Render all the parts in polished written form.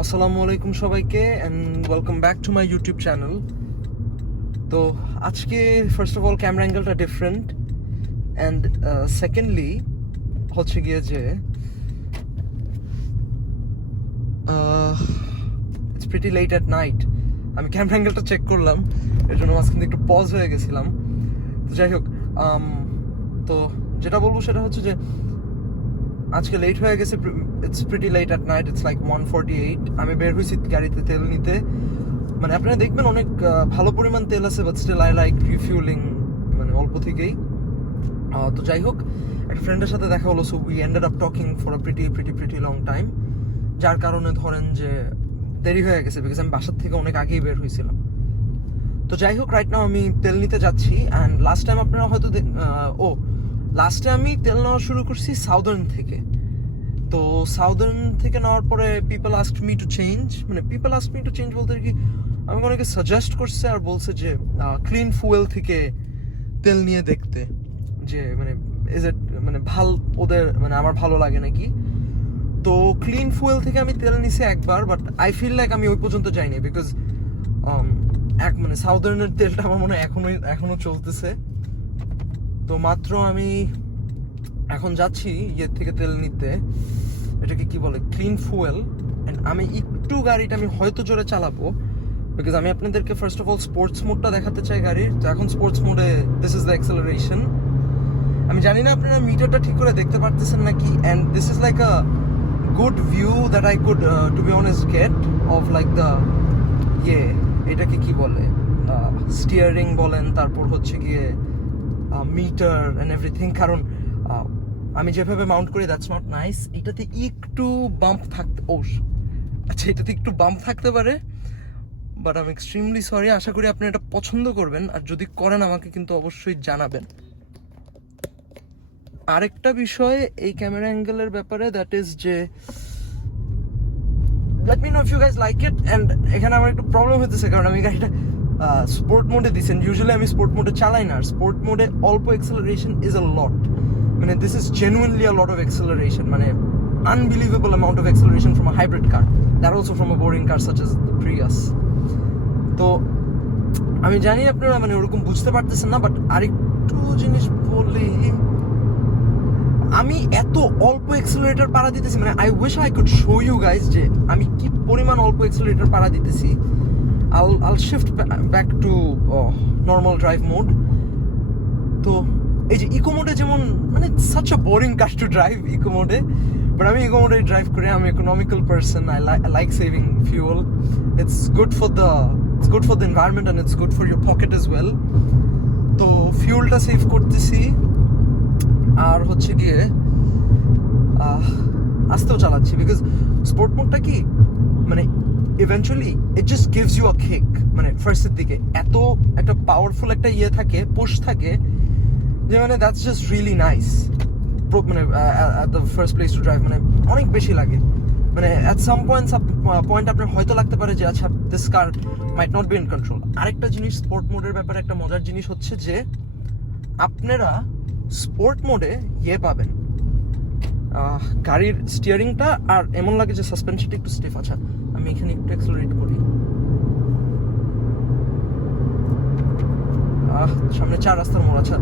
আসসালামু আলাইকুম সবাইকে and welcome back to my YouTube channel. তো আজকে ফার্স্ট অফ অল ক্যামেরা অ্যাঙ্গেলটা ডিফারেন্ট অ্যান্ড সেকেন্ডলি হচ্ছে গিয়ে যে it's pretty late at night. আমি ক্যামেরা অ্যাঙ্গেলটা চেক করলাম, এর জন্য মাঝখানে একটু পজ হয়ে গেছিলাম। তো যাই হোক, তো যেটা বলবো সেটা হচ্ছে যে আজকে লেট হয়ে গেছে। It's pretty late at night, it's like 1:48। আমি বের হয়েছি গাড়িতে তেল নিতে। মানে আপনারা দেখবেন অনেক ভালো পরিমাণ তেল আছে, but still I like refueling, মানে অল্প থেকেই। তো যাই হোক, একটা ফ্রেন্ডের সাথে দেখা হলো, so we ended up talking for a pretty long time, যার কারণে ধরেন যে দেরি হয়ে গেছে, বিকজ আমি বাসার থেকে অনেক আগেই বের হয়েছিলাম। তো যাই হোক, রাইট নাও আমি তেল নিতে যাচ্ছি। অ্যান্ড লাস্ট টাইম আপনারা হয়তো লাস্টে আমি তেল নেওয়া শুরু করছি সাউদার্ন থেকে। তো সাউদার্ন থেকে নেওয়ার পরে people asked me to change বলতে কি, আমাকে অনেকে সাজেস্ট করছে আর বলছে যে ক্লিন ফুয়েল থেকে তেল নিয়ে দেখতে, যে মানে ইজ ইট মানে ওদের মানে আমার ভালো লাগে নাকি। তো ক্লিন ফুয়েল থেকে আমি তেল নিছি একবার, বাট আই ফিল লাইক আমি ওই পর্যন্ত যাইনি, বিকজ মানে সাউদার্নের তেলটা আমার মনে হয় এখনো চলতেছে। তো মাত্র আমি এখন যাচ্ছি ইয়ের থেকে তেল নিতে, এটাকে কি বলে, ক্লিন ফুয়েল। অ্যান্ড আমি একটু গাড়িটা আমি হয়তো জোরে চালাবো, বিকজ আমি আপনাদেরকে ফার্স্ট অফ অল স্পোর্টস মোডটা দেখাতে চাই গাড়ির। তো এখন স্পোর্টস মোডে দিস ইজ দ্য অ্যাক্সেলারেশন। আমি জানি না আপনারা মিটারটা ঠিক করে দেখতে পারতেছেন নাকি, and this is like a good view that I could to be honest get off like the এটাকে কি বলে, স্টিয়ারিং বলেন, তারপর হচ্ছে গিয়ে মিটার অ্যান্ড এভরিথিং। কারণ আমি যেভাবে মাউন্ট করি দ্যাটস নট নাইস। এটাতে একটু এটাতে একটু বাম্প থাকতে পারে, বাট আমি এক্সট্রিমলি সরি। আশা করি আপনি এটা পছন্দ করবেন, আর যদি করেন আমাকে কিন্তু অবশ্যই জানাবেন। আরেকটা বিষয় এই ক্যামেরা অ্যাঙ্গেলের ব্যাপারে, দ্যাট ইজ যে let me know if you guys like it. And এখানে আমার একটু প্রবলেম হতেছে, কারণ আমি গাড়িটা স্পোর্ট মোডে দিচ্ছেন। ইউজুয়ালি আমি স্পোর্ট মোডে চালাই না, আর স্পোর্ট মোডে অল্প এক্সেলারেশন ইজ আ লট। মানে this is genuinely a lot of acceleration, মানে unbelievable amount of acceleration from a hybrid car, that also from a boring car such as the Prius. তো আমি জানি আপনারা মানে ওরকম বুঝতে পারতেছেন না, বাট আরেকটু জিনিস বলি, আমি এত অল্প এক্সেলারেটর পাড়া দিতেছি, মানে I wish I could show you guys যে আমি কি পরিমাণ অল্প এক্সেলারেটর পাড়া দিতেছি। I'll shift back to normal drive mode. তো এই যে ইকো মোডে যেমন, মানে such a boring car to drive eco মোডে, বাট আমি ইকো মোডে ড্রাইভ করি। আমি economical person, I like saving fuel. It's good for the environment and it's good for your pocket as well. তো ফিউলটা সেভ করতেছি, আর হচ্ছে গিয়ে আস্তেও চালাচ্ছি, বিকজ স্পোর্ট মোডটা কি মানে eventually it just gives you a kick. মানে ফার্স্টের দিকে এত একটা পাওয়ারফুল একটা থাকে, পুশ থাকে, যে মানে দ্যাটস জাস্ট রিয়েলি নাইস। মানে at the first place to drive মানে অনেক বেশি লাগে। মানে অ্যাট সাম পয়েন্ট আপনার হয়তো লাগতে পারে যে আচ্ছা this car might not be in control. আরেকটা জিনিস স্পোর্ট মোডের ব্যাপারে একটা মজার জিনিস হচ্ছে যে আপনারা স্পোর্ট মোডে পাবেন গাড়ির স্টিয়ারিংটা, আর এমন লাগে যে সাসপেনশনটা একটু স্টিফ। আচ্ছা আমি এখানে একটু অ্যাক্সেলারেট করি, সামনে 4 রাস্তার মোড়, আচ্ছা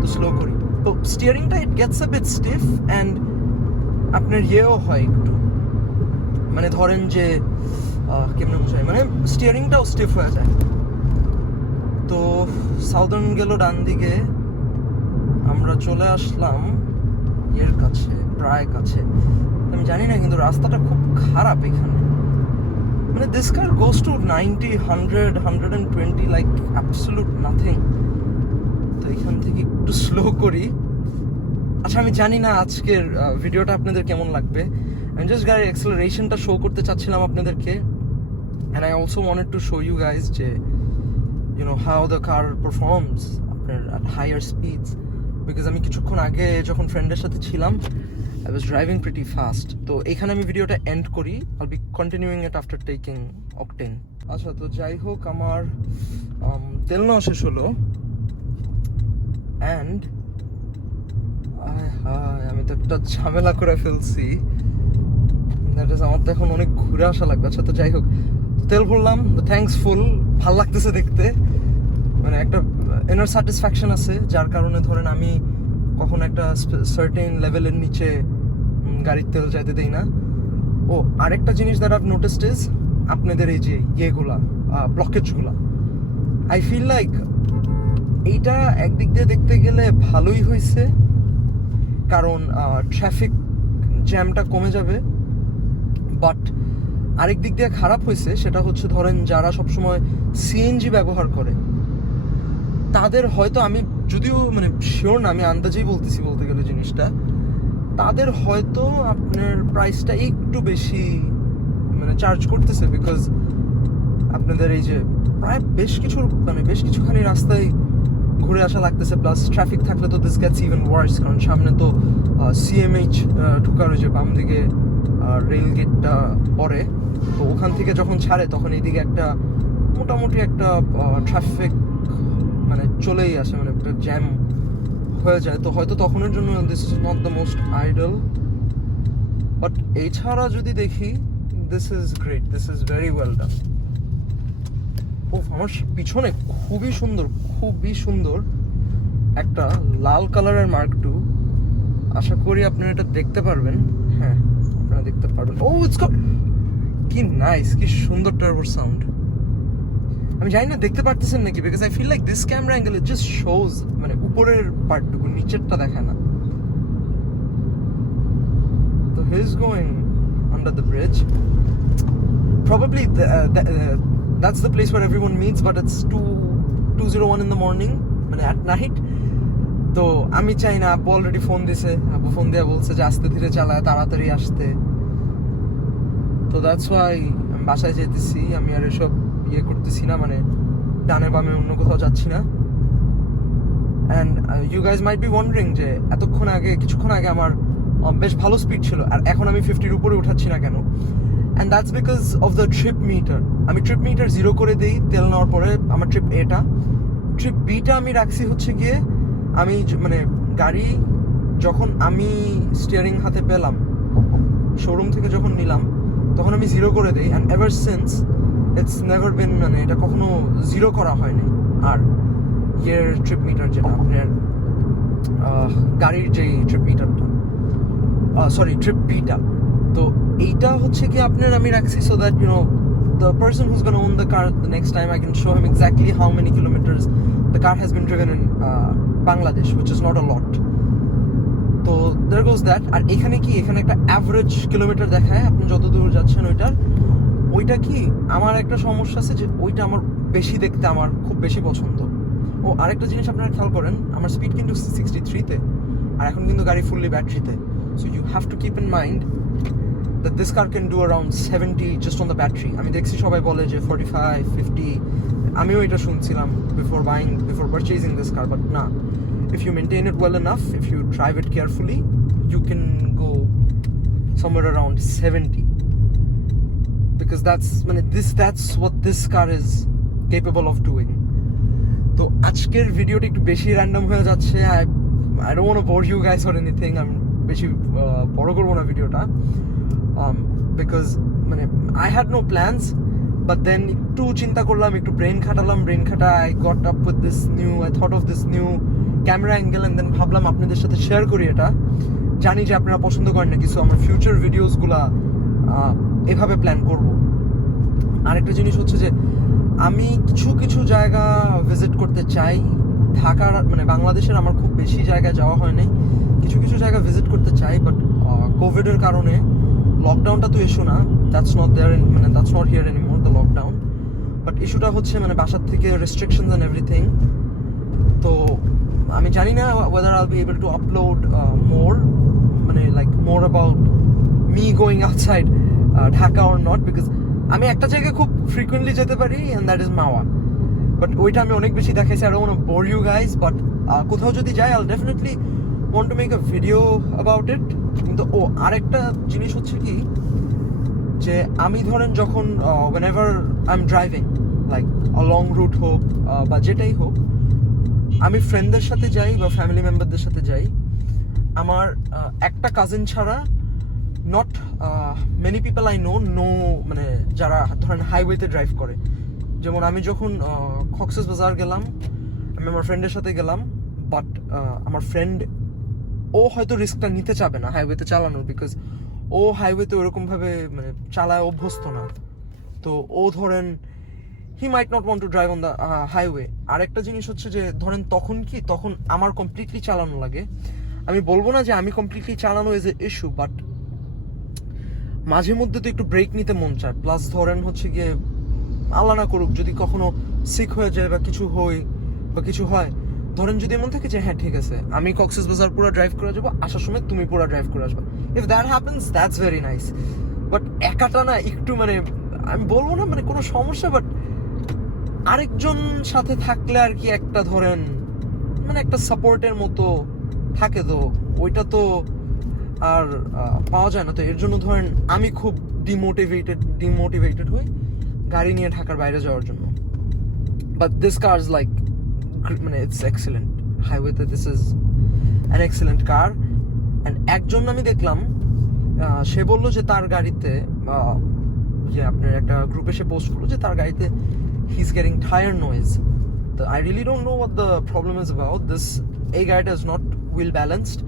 তো স্লো করি। তো স্টিয়ারিংটা it gets a bit stiff, and আপনার হয় একটু, মানে ধরেন যে কেমনে বোঝায়, মানে স্টিয়ারিংটাও স্টিফ হয়ে যায়। তো সাউদার্ন গেল ডান দিকে, আমরা চলে আসলাম কাছে, প্রায় কাছে। আমি জানি না, কিন্তু রাস্তাটা খুব খারাপ এখানে। মানে this car goes to 90, 100, 120 like absolute nothing. তো এখান থেকে একটু স্লো করি। আচ্ছা আমি জানি না আজকের ভিডিওটা আপনাদের কেমন লাগবে। আমি জাস্ট গাড়ির অ্যাক্সেলারেশনটা শো করতে চাচ্ছিলাম আপনাদেরকে, and I also wanted to show you guys যে you know how the car performs আপনার অ্যাট হায়ার স্পিডস। বিকজ আমি কিছুক্ষণ আগে যখন ফ্রেন্ডের সাথে ছিলাম, I was driving pretty fast. তো এখানে আমি ভিডিওটা এন্ড করি। I'll be continuing it after taking octane. আচ্ছা তো যাই হোক, আমার তেল নেওয়া শেষ হলো, অ্যান্ড আমি তো একটা ঝামেলা করে ফেলছি। দ্যাট ইজ, আমার তো এখন অনেক ঘুরে আসা লাগবে। আচ্ছা, তো যাই হোক, তেল ভরলাম, থ্যাঙ্কস ফুল, ভাল লাগতেছে দেখতে, মানে একটা ইনার স্যাটিসফ্যাকশন আছে, যার কারণে ধরেন আমি কখনো একটা সার্টেন লেভেলের নিচে গাড়ির তেল যাইতে দেই না। ও আরেকটা জিনিস দ্যাট আইভ নোটিসড ইজ আপনাদের এই যে ইয়েগুলা ব্লকেজগুলা, আই ফিল লাইক এইটা একদিক দিয়ে দেখতে গেলে ভালোই হয়েছে, কারণ ট্রাফিক জ্যামটা কমে যাবে। বাট আরেক দিক দিয়ে খারাপ হয়েছে, সেটা হচ্ছে ধরেন যারা সবসময় সিএনজি ব্যবহার করে তাদের হয়তো, আমি যদিও মানে শিওর না, আমি আন্দাজেই বলতেছি বলতে গেলে জিনিসটা, তাদের হয়তো আপনার প্রাইসটা একটু বেশি মানে চার্জ করতেছে, বিকজ আপনাদের এই যে প্রায় বেশ কিছুখানি রাস্তায় ঘুরে আসা লাগতেছে, প্লাস ট্রাফিক থাকলে তো দিস গেটস ইভেন ওয়ার্স, কারণ সামনে তো সিএমএইচ ঢুকার ওই যে বাম দিকে রেল গেটটা পড়ে, তো ওখান থেকে যখন ছাড়ে তখন এইদিকে একটা মোটামুটি একটা ট্রাফিক মানে চলেই আসে, মানে জ্যাম হয়ে যায়। তো হয়তো তখনের জন্য this is not the most ideal, but এছাড়া যদি দেখি this is great, this is very well done. ও আমার পিছনে খুবই সুন্দর একটা লাল কালারের মার্ক টু, আশা করি আপনারা এটা দেখতে পারবেন। হ্যাঁ, আপনারা দেখতে পারবেন। ও ইটস গট, কি নাইস, কি সুন্দর টার্বো সাউন্ড। আমি জানি না দেখতে পারতেছেন নাকি, because I feel like this camera angle it just shows মানে উপরের পার্টটুকু, নিচেরটা দেখায় না। তো he is going under the bridge, probably that's the place where everyone meets, but it's 2:01 in the morning, মানে at night. তো আমি চাই না, আপু অলরেডি ফোন দিছে, আপু ফোন দিয়ে বলছে যে আস্তে ধীরে চালায়, তাড়াতাড়ি আসতে। তো দ্যাটস ওয়াই আমি বাসায় যেতেছি, আমি আর এসব ইয়ে করতেছি না, মানে ডানে বামে অন্য কোথাও যাচ্ছি না। And you guys might be wondering যে কিছুক্ষণ আগে আমার বেশ ভালো স্পিড ছিল, আর এখন আমি 50-র উপরে উঠাচ্ছি না কেন। And that's because of the trip meter. আমি ট্রিপ মিটার 0 করে দিই তেল নেওয়ার পরে। আমার ট্রিপ এটা, ট্রিপ বিটা আমি রাখছি হচ্ছে গিয়ে, আমি মানে গাড়ি যখন আমি স্টিয়ারিং হাতে পেলাম শোরুম থেকে যখন নিলাম, তখন আমি 0 করে দিই, and ever since it's never been, মানে এটা কখনো 0 করা হয়নি। আর ইয়ের ট্রিপ মিটার যেটা আপনার গাড়ির যেই ট্রিপ মিটারটা, সরি ট্রিপ বিটা, তো এইটা হচ্ছে কি আপনার আমি রাখছি so that you know the person who's going to own the car the next time, I can show him exactly how many kilometers the car has been driven in Bangladesh, which is not a lot. তো there goes that. আর এখানে একটা average kilometre দেখায়, আপনি যত দূর যাচ্ছেন ওইটা কি আমার একটা সমস্যা আছে যে ওইটা আমার বেশি দেখতে আমার খুব বেশি পছন্দ। ও আরেকটা জিনিস আপনারা খেয়াল করেন, আমার স্পিড কিন্তু 63-তে, আর এখন কিন্তু গাড়ি ফুললি ব্যাটারিতে। So you have to keep in mind that this car can do around 70 just on the battery. আমি দেখছি সবাই বলে যে 45-50, আমিও এটা শুনছিলাম before purchasing this car, but না, if you maintain it well enough, if you drive it carefully, you can go somewhere around 70, because that's what this car is capable of doing. তো আজকের ভিডিওটা একটু বেশি র্যান্ডম হয়ে যাচ্ছে, I don't want to bore you guys or anything, আমি বেশি বড় করবো না ভিডিওটা, because মানে I had no plans, but then একটু চিন্তা করলাম, একটু brain খাটালাম, I got up with I thought of this new camera angle, and then ভাবলাম আপনাদের সাথে শেয়ার করি এটা। জানি যে আপনারা পছন্দ করেন না কিছু, আমার ফিউচার ভিডিওসগুলা এভাবে প্ল্যান করব। আরেকটা জিনিস হচ্ছে যে আমি কিছু জায়গা ভিজিট করতে চাই, ঢাকার মানে বাংলাদেশের আমার খুব বেশি জায়গায় যাওয়া হয় নাই, কিছু জায়গা ভিজিট করতে চাই, বাট কোভিডের কারণে লকডাউনটা তো ইস্যু না, that's not here anymore the lockdown, but ইস্যুটা হচ্ছে মানে বাসার থেকে রেস্ট্রিকশনস অ্যান্ড এভরিথিং। তো আমি জানি না whether I'll be able to upload more about me going outside Dhaka or not, because আমি একটা জায়গায় খুব ফ্রিকুয়েন্টলি যেতে পারি, and that is Mawa, but ওইটা আমি অনেক বেশি দেখাইছি। I don't want to bore you guys, but কোথাও যদি যাই I'll definitely want to make a video about it. কিন্তু আরেকটা জিনিস হচ্ছে কি যে আমি ধরেন যখন whenever I'm driving like a long route হোক বা যেটাই হোক, আমি ফ্রেন্ডদের সাথে যাই বা ফ্যামিলি মেম্বারদের সাথে যাই, আমার একটা কাজিন ছাড়া not many people I know মানে যারা ধরেন হাইওয়েতে ড্রাইভ করে। যেমন আমি যখন কক্সেস বাজার গেলাম, আমি আমার ফ্রেন্ডের সাথে গেলাম, বাট আমার ফ্রেন্ড ও হয়তো রিস্কটা নিতে চাবে না হাইওয়েতে চালানোর, বিকজ ও হাইওয়েতে ওরকমভাবে মানে চালায় অভ্যস্ত না। তো ও ধরেন he might not want to drive on the highway. আর একটা জিনিস হচ্ছে যে ধরেন তখন আমার কমপ্লিটলি চালানো লাগে। আমি বলবো না যে আমি কমপ্লিটলি চালানো ইজ এ ইস্যু, বাট মাঝে মধ্যে তো একটু ব্রেক নিতে মন চায়। প্লাস ধরেন হচ্ছে গিয়ে আল্লাহ না করুক যদি কখনো সিক হয়ে যায় বা কিছু হয়, ধরেন যদি এমন থাকে যে হ্যাঁ ঠিক আছে আমি কক্সেস বাজার পুরো ড্রাইভ করে যাবো, আসার সময় তুমি পুরো ড্রাইভ করে আসবে, if that happens that's very nice. But একাটা না একটু মানে আমি বলবো না মানে কোনো সমস্যা, বাট আরেকজন সাথে থাকলে আর কি একটা ধরেন মানে একটা সাপোর্টের মতো থাকে, তো ওইটা তো আর পাওয়া যায় না। তো এর জন্য ধরেন আমি খুব ডিমোটিভেটেড হই গাড়ি নিয়ে ঢাকার বাইরে যাওয়ার জন্য। But this car is like মানে ইটস এক্সিলেন্ট হাইওয়েতে, this is an excellent car. And একজন আমি দেখলাম সে বললো যে তার গাড়িতে যে আপনার একটা গ্রুপে সে পোস্ট করলো যে তার গাড়িতে he is getting tyre noise. তো I really don't know what the problem is about this. এই গাড়িটা ইজ নট ওয়েল ব্যালেন্সড।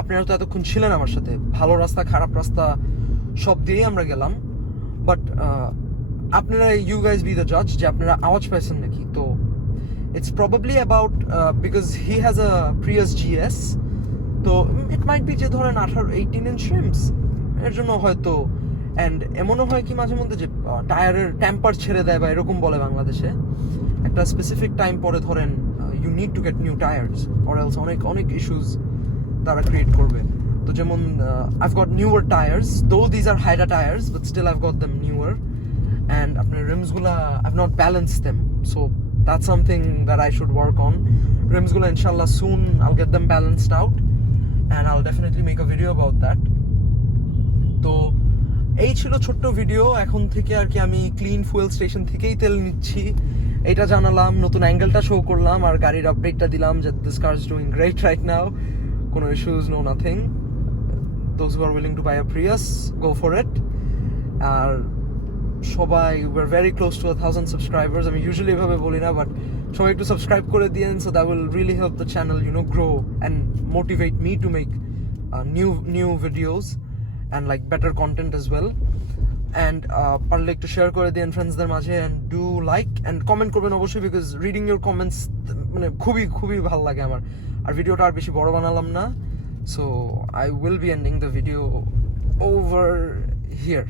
আপনারা তো এতক্ষণ ছিলেন আমার সাথে, ভালো রাস্তা খারাপ রাস্তা সব দিয়েই আমরা গেলাম, বাট আপনারা ইউ গাইজ বি দ্য জাজ যে আপনারা আওয়াজ পাইছেন নাকি। তো it's probably about because he has a Prius GS, তো ইট মাইট বি যে ধরেন 18 ইঞ্চ রিমস এর জন্য হয়তো। অ্যান্ড এমনও হয় কি মাঝে মধ্যে যে টায়ারের টেম্পার ছেড়ে দেয় বা এরকম বলে বাংলাদেশে, একটা স্পেসিফিক টাইম পরে ধরেন you need to get new tyres or else অনেক ইস্যুস তারা ক্রিয়েট করবে। তো যেমন I've got newer tires, though these are Hyra tires, but still I've got them newer. And আপনার রিমসগুলা I've not balanced them, so that's something that I should work on. রিমসগুলা inshallah soon I'll get them balanced out and I'll definitely make a video about that. তো এই ছিল ছোট্ট video. এখন থেকে আর কি আমি clean fuel station থেকেই তেল নিচ্ছি, এটা জানালাম, নতুন অ্যাঙ্গেলটা শো করলাম আর গাড়ির আপডেটটা দিলাম যে this car is doing great right now, কোনো issues no nothing. Those who are willing to buy a Prius go for it. আর সবাই we very close to 1000 subscribers. আমি ইউজুয়ালি এভাবে বলি না, বাট সবাই একটু সাবস্ক্রাইব করে দিয়েন, so that will really help the channel grow and motivate me to make new videos and like better content as well. And পারলে একটু শেয়ার করে দিন ফ্রেন্ডসদের মাঝে, and do like and comment করবেন অবশ্যই, because reading your comments মানে খুবই ভালো লাগে আমার। আর ভিডিওটা আর বেশি বড় বানালাম না, so I will be ending the video over here.